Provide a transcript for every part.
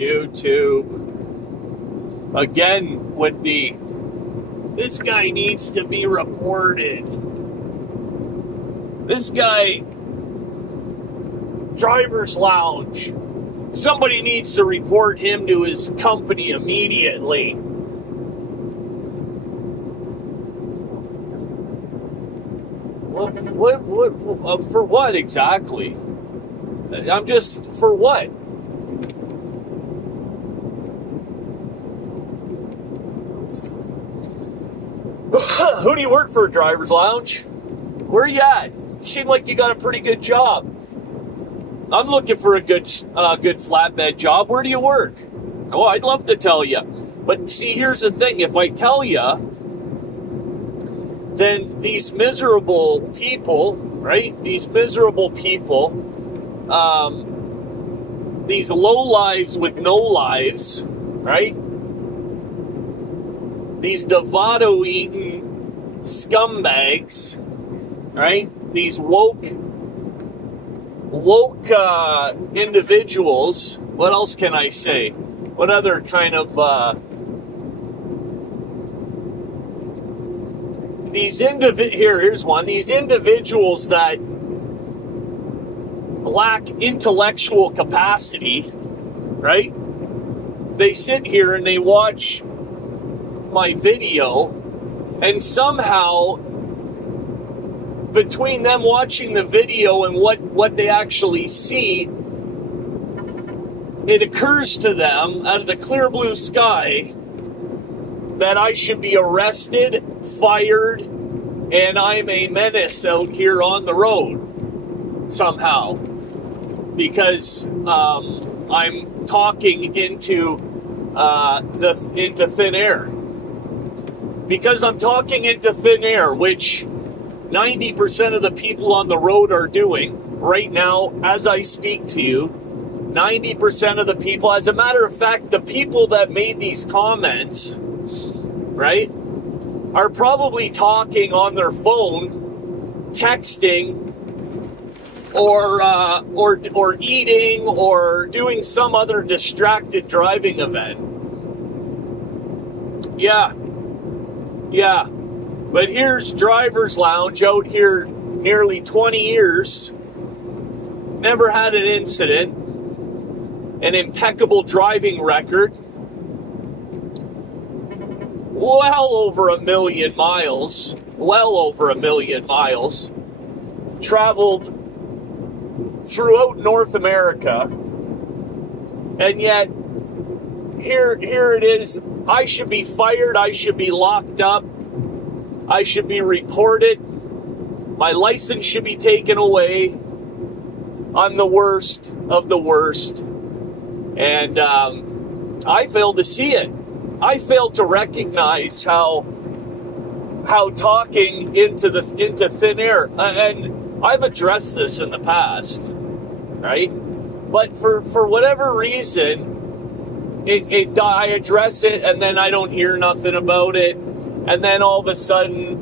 YouTube. Again with the, this guy needs to be reported. This guy, driver's lounge. Somebody needs to report him to his company immediately. What for what exactly? I'm just, for what? Who do you work for, driver's lounge? Where are you at? You seem like you got a pretty good job. I'm looking for a good flatbed job. Where do you work? Oh, I'd love to tell you. But see, here's the thing. If I tell you, then these miserable people, right? These miserable people, these low lives with no lives, right? These Dovato-eating scumbags, right? These woke individuals. What else can I say? What other kind of here's one. These individuals that lack intellectual capacity, right? They sit here and they watch my video, and somehow between them watching the video and what they actually see, it occurs to them out of the clear blue sky that I should be arrested, fired, and I'm a menace out here on the road somehow because I'm talking into thin air. Because I'm talking into thin air, which 90% of the people on the road are doing right now as I speak to you. 90% of the people, as a matter of fact, the people that made these comments, right, are probably talking on their phone, texting, or eating, or doing some other distracted driving event. Yeah. But here's driver's lounge out here nearly 20 years. Never had an incident. An impeccable driving record. Well over 1 million miles. Well over 1 million miles. Traveled throughout North America. And yet, here it is. I should be fired. I should be locked up. I should be reported. My license should be taken away. I'm the worst of the worst. And I failed to see it. I failed to recognize how talking into thin air, and I've addressed this in the past, right? But for whatever reason, I address it, and then I don't hear nothing about it. And then all of a sudden,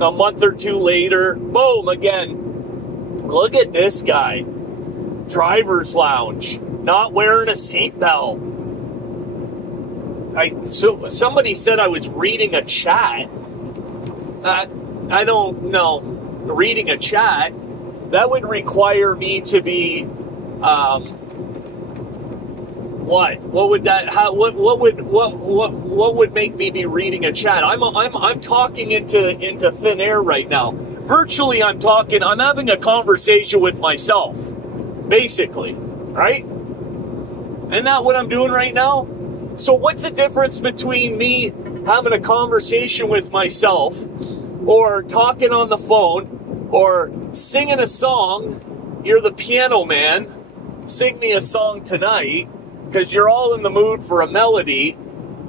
a month or two later, boom, again. Look at this guy. Driver's lounge. Not wearing a seatbelt. So somebody said I was reading a chat. I don't know. Reading a chat, that would require me to be... What? What would that? How? What would make me be reading a chat? I'm talking into thin air right now. Virtually, I'm having a conversation with myself, basically, right? Isn't that what I'm doing right now? So what's the difference between me having a conversation with myself, or talking on the phone, or singing a song? You're the piano man. Sing me a song tonight. Because you're all in the mood for a melody,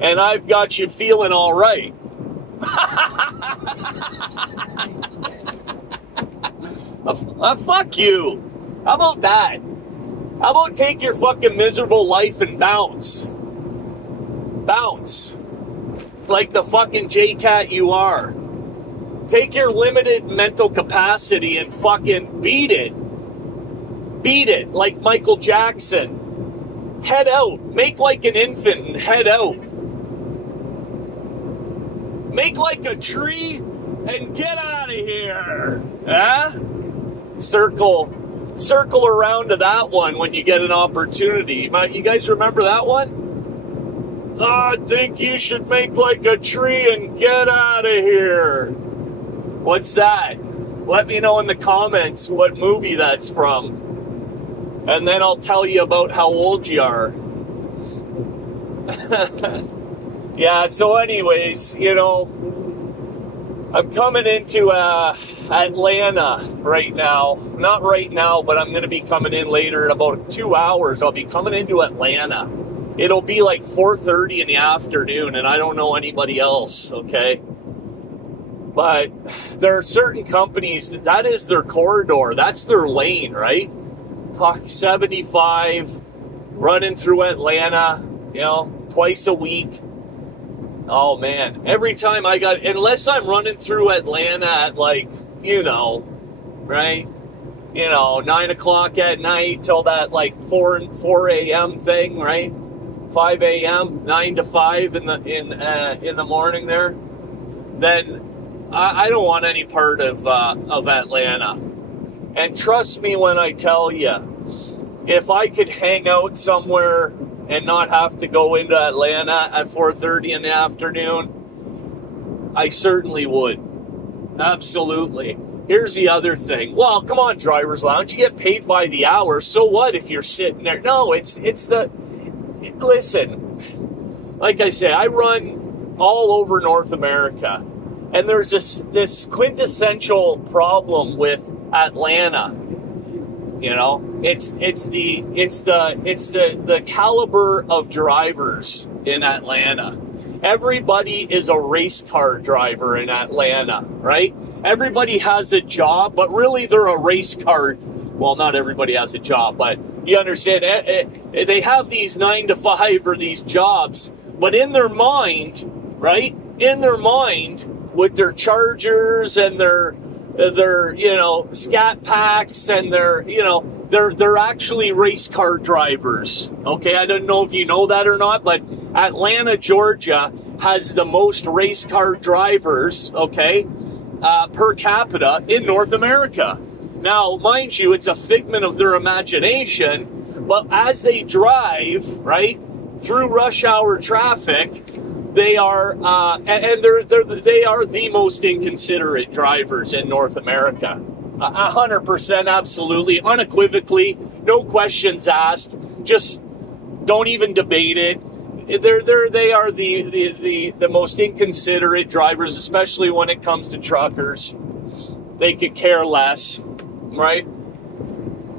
and I've got you feeling all right. Fuck you. How about that? How about take your fucking miserable life and bounce? Bounce. Like the fucking J-Cat you are. Take your limited mental capacity and fucking beat it. Beat it like Michael Jackson. Head out. Make like an infant and head out. Make like a tree and get out of here. Huh? Circle around to that one when you get an opportunity. You guys remember that one? I think you should make like a tree and get out of here. What's that? Let me know in the comments what movie that's from. And then I'll tell you about how old you are. Yeah, so anyways, you know, I'm coming into Atlanta right now. Not right now, but I'm going to be coming in later in about 2 hours. I'll be coming into Atlanta. It'll be like 4:30 in the afternoon, and I don't know anybody else, okay? But there are certain companies that is their corridor. That's their lane, right? 75 running through Atlanta, you know, twice a week. Oh man, every time unless I'm running through Atlanta at like, you know, right? You know, 9 o'clock at night till that like 4 a.m. thing, right? 5 a.m., 9 to 5 in the morning there. Then I don't want any part of Atlanta. And trust me when I tell you, if I could hang out somewhere and not have to go into Atlanta at 4:30 in the afternoon, I certainly would. Absolutely. Here's the other thing. Well, come on, driver's lounge. You get paid by the hour. So what if you're sitting there? No, listen, like I say, I run all over North America. And there's this quintessential problem with Atlanta. You know, it's the caliber of drivers in Atlanta. Everybody is a race car driver in Atlanta, right? Everybody has a job, but really they're a race car. Well, not everybody has a job, but you understand. They have these 9 to 5 or these jobs, but in their mind, right? In their mind, with their chargers and their you know, scat packs and they're actually race car drivers. Okay, I don't know if you know that or not, but Atlanta, Georgia has the most race car drivers, okay, per capita in North America. Now, mind you, it's a figment of their imagination, but as they drive, right, through rush hour traffic, they are, they are the most inconsiderate drivers in North America. 100%, absolutely, unequivocally, no questions asked. Just don't even debate it. They are the most inconsiderate drivers, especially when it comes to truckers. They could care less, right?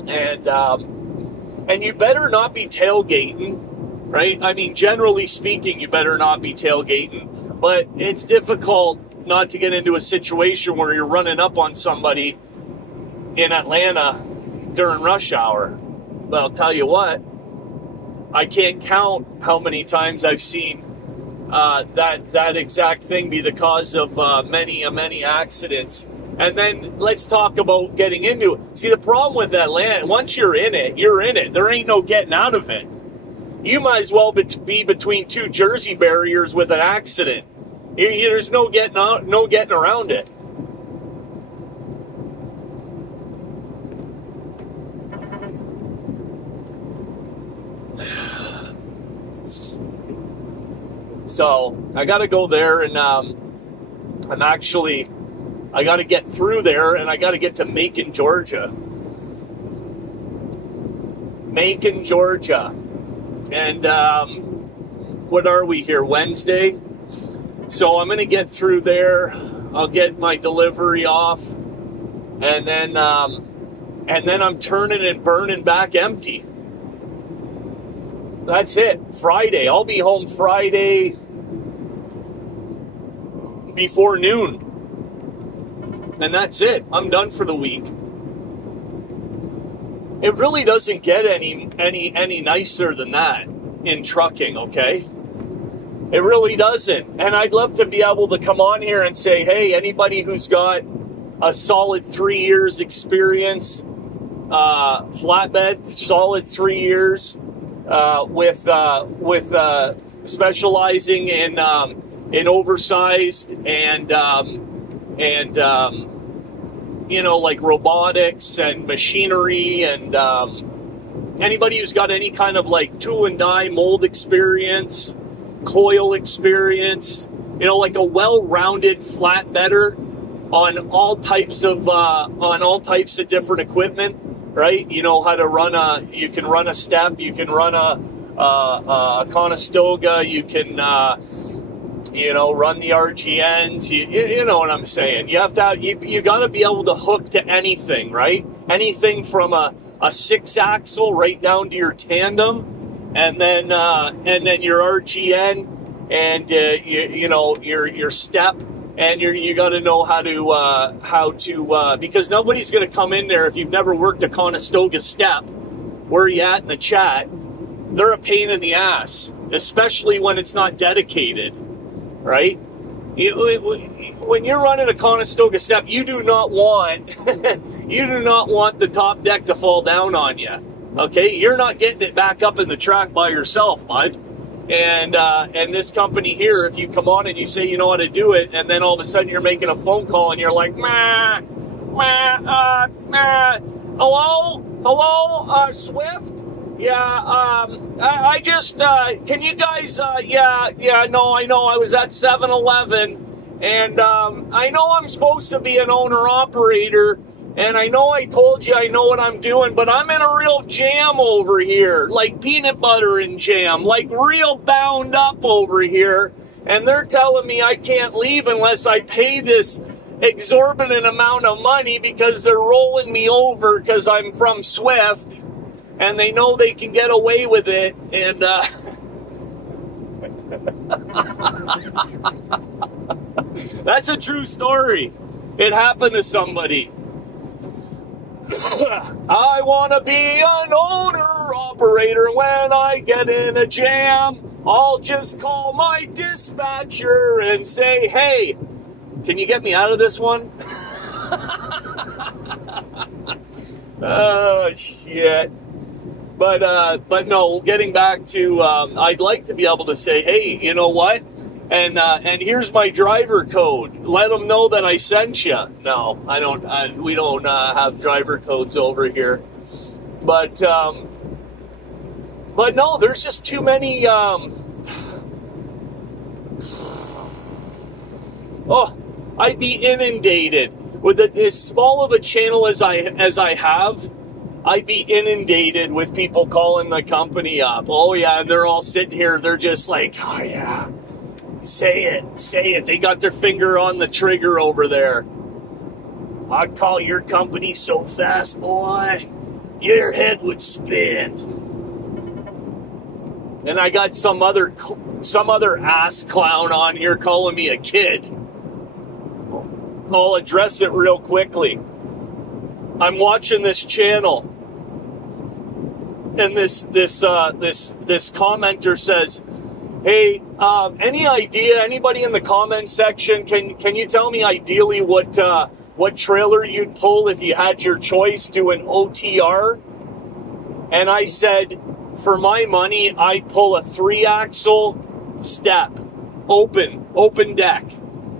And you better not be tailgating. Right? I mean, generally speaking, you better not be tailgating, but it's difficult not to get into a situation where you're running up on somebody in Atlanta during rush hour. But I'll tell you what, I can't count how many times I've seen that exact thing be the cause of many accidents. And then let's talk about getting into it. See, the problem with Atlanta, once you're in it, you're in it. There ain't no getting out of it. You might as well be between two Jersey barriers with an accident. There's no getting out, no getting around it. So I got to go there, and I got to get through there, and I got to get to Macon, Georgia. Macon, Georgia. And what are we here, Wednesday? So I'm going to get through there. I'll get my delivery off, and then I'm turning and burning back empty. That's it. Friday. I'll be home Friday before noon. And that's it. I'm done for the week. It really doesn't get any nicer than that in trucking, okay? It really doesn't. And I'd love to be able to come on here and say, hey, anybody who's got a solid 3 years experience flatbed, solid 3 years, with specializing in oversized and you know, like robotics and machinery, and anybody who's got any kind of like tool and die mold experience, coil experience, you know, like a well-rounded flatbedder on all types of different equipment, right? You know how to you can run a step, you can run a Conestoga, you can you know, run the RGNs, you know what I'm saying. You have to you got to be able to hook to anything, right? Anything from a 6-axle right down to your tandem, and then your RGN, and you know, your step, and you got to know how to because nobody's going to come in there if you've never worked a Conestoga step. Where are you at in the chat? They're a pain in the ass, especially when it's not dedicated, right? When you're running a Conestoga step, you do not want the top deck to fall down on you. Okay, you're not getting it back up in the track by yourself, bud. And this company here, if you come on and you say you know how to do it, and then all of a sudden you're making a phone call and you're like, hello, Swift? Yeah, I just, can you guys, no, I know, I was at 7-Eleven, and I know I'm supposed to be an owner-operator, and I know I told you I know what I'm doing, but I'm in a real jam over here, like peanut butter and jam, like real bound up over here, and they're telling me I can't leave unless I pay this exorbitant amount of money because they're rolling me over because I'm from Swift, and they know they can get away with it, and that's a true story. It happened to somebody. I want to be an owner-operator. When I get in a jam, I'll just call my dispatcher and say, hey, can you get me out of this one? Oh, shit. But no, getting back to, I'd like to be able to say, hey, you know what? And here's my driver code. Let them know that I sent you. No, I don't. We don't have driver codes over here. But no, there's just too many. I'd be inundated with as small of a channel as I have. I'd be inundated with people calling the company up. Oh yeah, and they're all sitting here. They're just like, oh yeah. Say it. They got their finger on the trigger over there. I'd call your company so fast, boy, your head would spin. And I got some other ass clown on here calling me a kid. I'll address it real quickly. I'm watching this channel, and this commenter says, hey, any idea, anybody in the comment section, can you tell me ideally what trailer you'd pull if you had your choice, do an OTR? And I said, for my money, I'd pull a 3-axle step, open deck.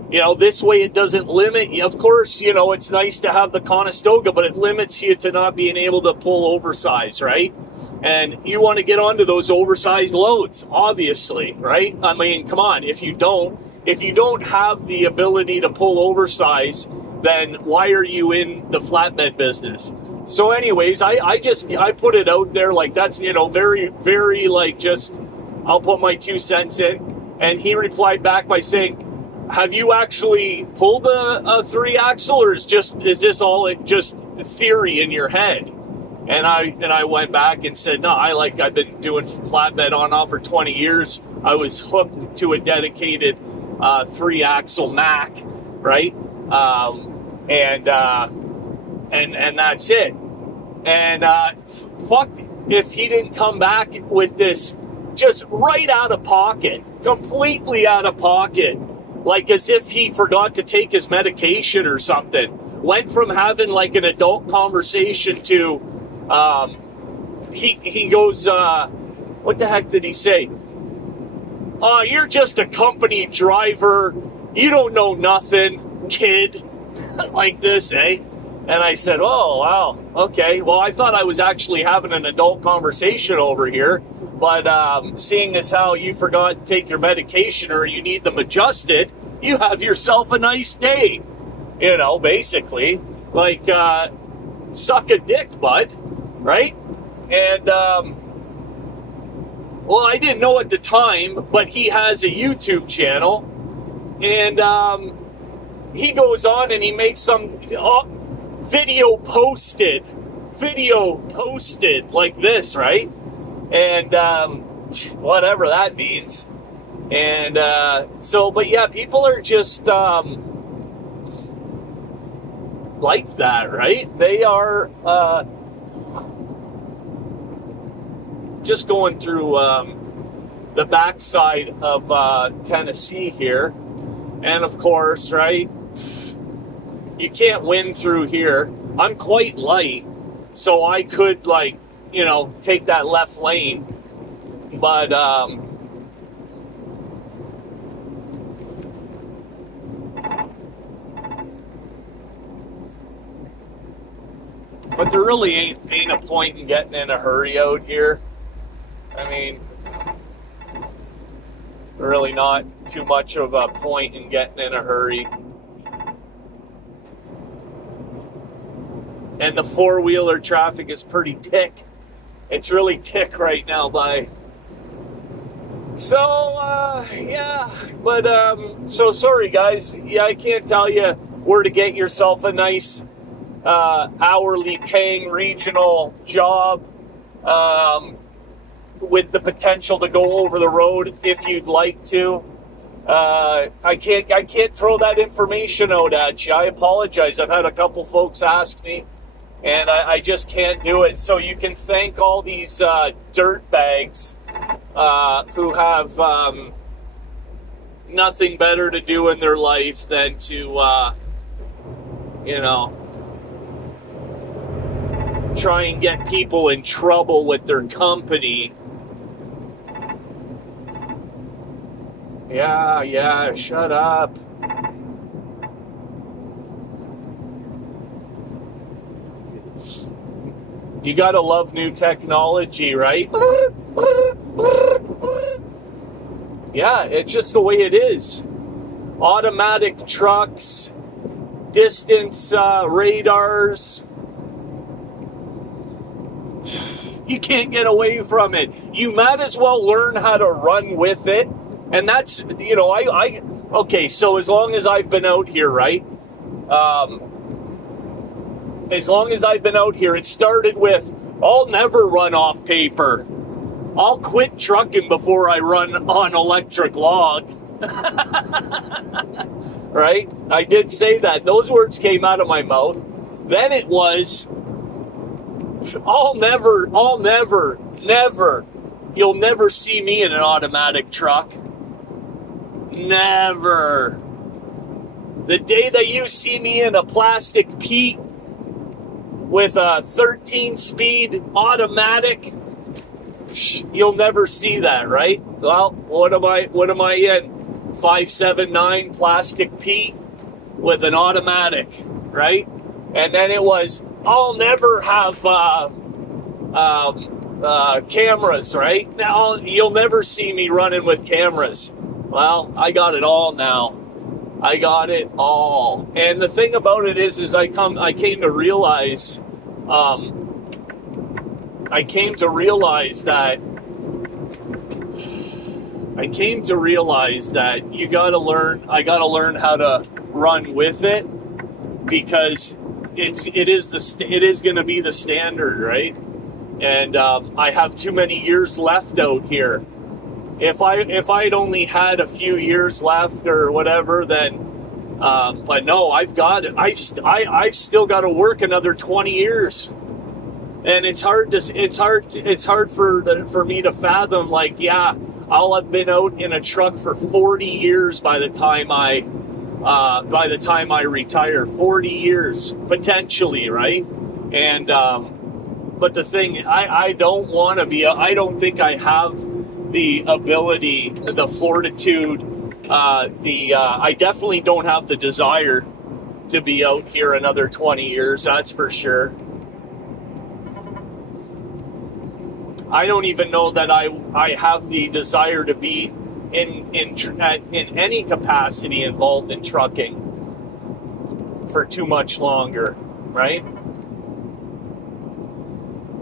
You know, this way it doesn't limit you. Of course, you know, it's nice to have the Conestoga, but it limits you to not being able to pull oversized, right? And you want to get onto those oversized loads, obviously, right? I mean, come on, if you don't have the ability to pull oversized, then why are you in the flatbed business? So anyways, I put it out there like that's, you know, very, very like just, I'll put my 2 cents in. And he replied back by saying, have you actually pulled a 3-axle, or is this all just theory in your head? And I went back and said, no, I've been doing flatbed on and off for 20 years. I was hooked to a dedicated 3-axle Mac, right? And that's it. And fuck if he didn't come back with this just right out of pocket, completely out of pocket, like as if he forgot to take his medication or something. Went from having like an adult conversation to, he goes, what the heck did he say? Oh, you're just a company driver. You don't know nothing, kid. Like this, eh? And I said, oh, wow, okay. Well, I thought I was actually having an adult conversation over here. But seeing as how you forgot to take your medication or you need them adjusted, you have yourself a nice day. You know, basically. Like, suck a dick, bud. Right? And, well, I didn't know at the time, but he has a YouTube channel. And he goes on and he makes some video posted like this, right? And whatever that means. And so, but yeah, people are just like that, right? They are just going through the backside of Tennessee here. And of course, right, you can't win through here. I'm quite light, so I could, like, you know, take that left lane. But, there really ain't a point in getting in a hurry out here. I mean, really not too much of a point in getting in a hurry. And the four-wheeler traffic is pretty tick. It's really tick right now, by. So, yeah. But, so sorry, guys. Yeah, I can't tell you where to get yourself a nice hourly paying regional job with the potential to go over the road if you'd like to. I can't throw that information out at you. I apologize. I've had a couple folks ask me, and I just can't do it. So you can thank all these dirt bags who have nothing better to do in their life than to, you know, try and get people in trouble with their company. Yeah, shut up. You gotta love new technology, right? Yeah, it's just the way it is. Automatic trucks, distance radars. You can't get away from it. You might as well learn how to run with it. And that's, you know, okay, so as long as I've been out here, right? As long as I've been out here, it started with, I'll never run off paper. I'll quit trucking before I run on electric log. Right? I did say that. Those words came out of my mouth. Then it was, I'll never, you'll never see me in an automatic truck. Never. The day that you see me in a PlAstiC PeTE with a 13-speed automatic, you'll never see that, right? Well, what am I in? 579 PlAstiC PeTE with an automatic, right? And then it was, I'll never have cameras, right? Now you'll never see me running with cameras. Well, I got it all now. I got it all. And the thing about it is I came to realize that you gotta learn. I gotta learn how to run with it, because it is going to be the standard, right? And I have too many years left out here. If I'd only had a few years left or whatever, then but no, I've got it. I've still got to work another 20 years, and it's hard for me to fathom. Like, yeah, I'll have been out in a truck for 40 years by the time I retire. 40 years potentially, right? And But the thing, I don't want to be, I don't think I have the ability, the fortitude, I definitely don't have the desire to be out here another 20 years, that's for sure. I don't even know that I have the desire to be in any capacity involved in trucking for too much longer, right?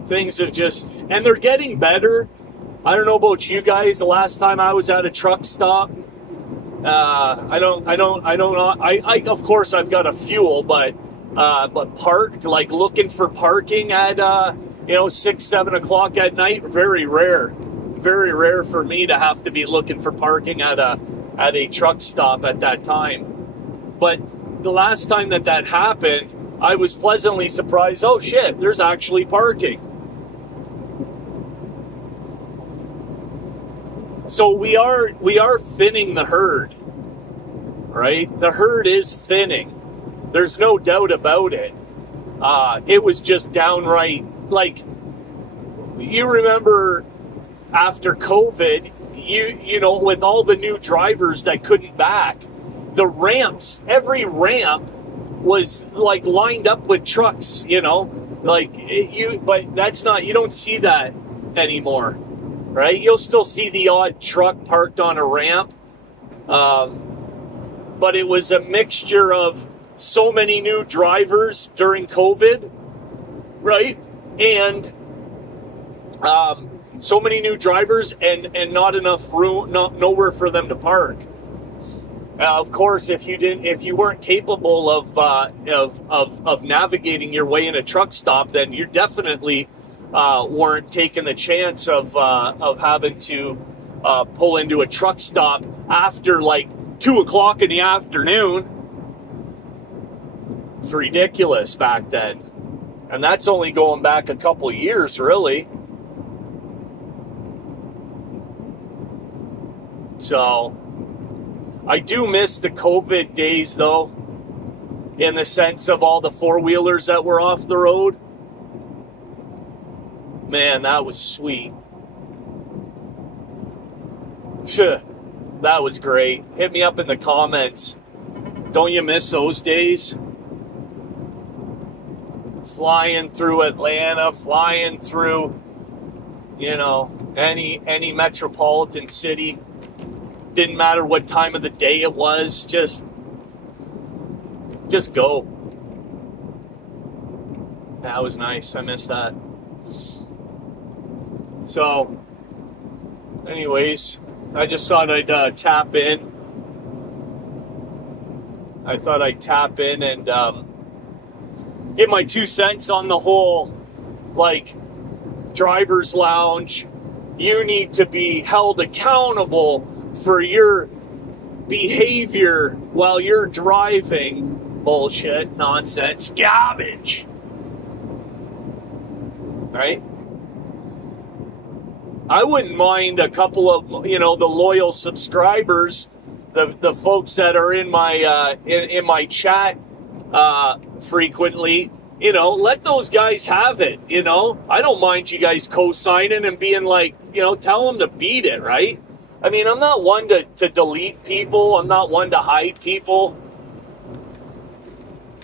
Things have just, and they're getting better. I don't know about you guys. The last time I was at a truck stop, I of course I've got a fuel, but parked, like looking for parking at 6, 7 o'clock at night, very rare for me to have to be looking for parking at a truck stop at that time. But the last time that happened, I was pleasantly surprised. Oh shit, there's actually parking. So we are thinning the herd, right? The herd is thinning. There's no doubt about it. It was just downright, like, you remember after COVID, you know, with all the new drivers that couldn't back, the ramps, every ramp was like lined up with trucks, you know, like but that's not, you don't see that anymore, right? You'll still see the odd truck parked on a ramp, but it was a mixture of so many new drivers during COVID, right? And so many new drivers and not enough room, nowhere for them to park. Of course, if you weren't capable of navigating your way in a truck stop, then you definitely weren't taking the chance of having to pull into a truck stop after like 2 o'clock in the afternoon. It's ridiculous back then, and that's only going back a couple years, really. So I do miss the COVID days, though, in the sense of all the four-wheelers that were off the road. Man, that was sweet. Phew, that was great. Hit me up in the comments. Don't you miss those days? Flying through Atlanta, flying through, you know, any metropolitan city. Didn't matter what time of the day it was, just go. That was nice. I missed that. So, anyways, I just thought I'd tap in. I thought I'd tap in and give my 2 cents on the whole, like, driver's lounge. You need to be held accountable for your behavior while you're driving. Bullshit, nonsense, garbage. Right? I wouldn't mind a couple of, you know, the loyal subscribers, the folks that are in my chat frequently, you know, let those guys have it, you know. I don't mind you guys co-signing and being like, you know, tell them to beat it, right? I mean, I'm not one to delete people. I'm not one to hide people.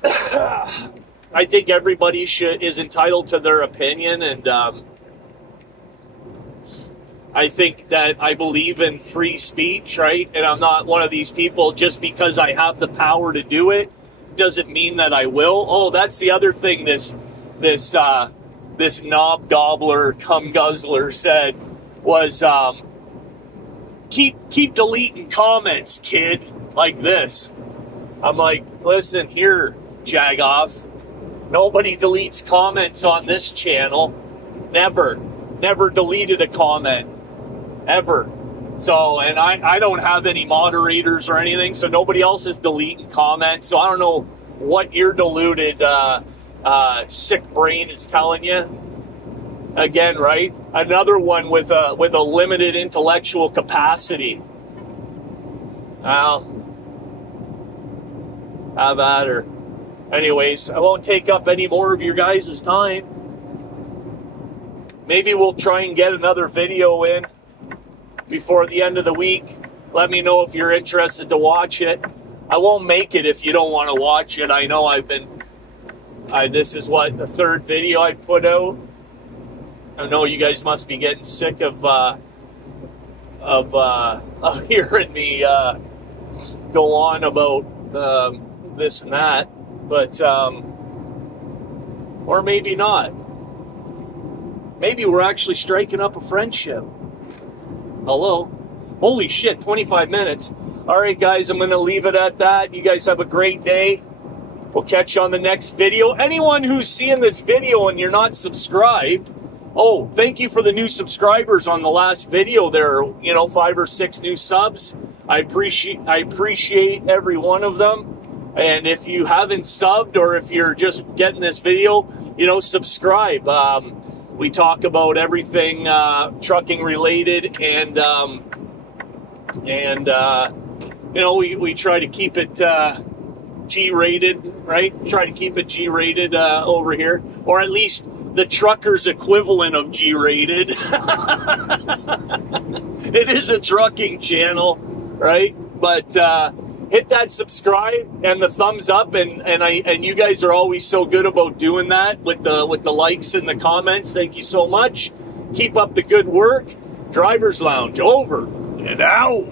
I think everybody is entitled to their opinion, and I think that I believe in free speech, right? And I'm not one of these people, just because I have the power to do it doesn't mean that I will. Oh, that's the other thing this knob gobbler, cum guzzler said was, keep deleting comments, kid, like this. I'm like, listen here, Jagoff. Nobody deletes comments on this channel. Never deleted a comment. Ever. So, and I don't have any moderators or anything, so nobody else is deleting comments. So I don't know what your deluded sick brain is telling you. Again, right? Another one with a limited intellectual capacity. Well, have at her. Anyways, I won't take up any more of your guys' time. maybe we'll try and get another video in before the end of the week. Let me know if you're interested to watch it. I won't make it if you don't want to watch it. I know this is what, the third video I put out. I know you guys must be getting sick of hearing me go on about this and that, but or maybe not. Maybe we're actually striking up a friendship. Hello? Holy shit, 25 minutes. All right, guys, I'm going to leave it at that. You guys have a great day. We'll catch you on the next video. Anyone who's seeing this video and you're not subscribed, oh, thank you for the new subscribers on the last video. There are, 5 or 6 new subs. I appreciate every one of them. And if you haven't subbed, or if you're just getting this video, subscribe. We talk about everything trucking related, and we try to keep it G-rated, right? Try to keep it G-rated over here, or at least the trucker's equivalent of G-rated. It is a trucking channel, right? But hit that subscribe and the thumbs up, and you guys are always so good about doing that with the likes and the comments. Thank you so much. Keep up the good work. Driver's Lounge over and out.